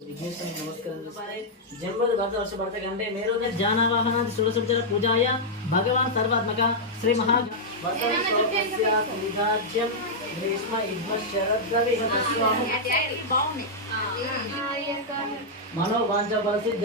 विघ्नेश्वराय नमस्कार जन्मद वर्ष वर्ष बढ़ते घंटे मेरुद जानवाहन सुरसुंदर पूजाय भगवान सर्वात्मक श्री महा ग्रीष्म युग्म शरद्रवि मनोवांఛ बलसिद्ध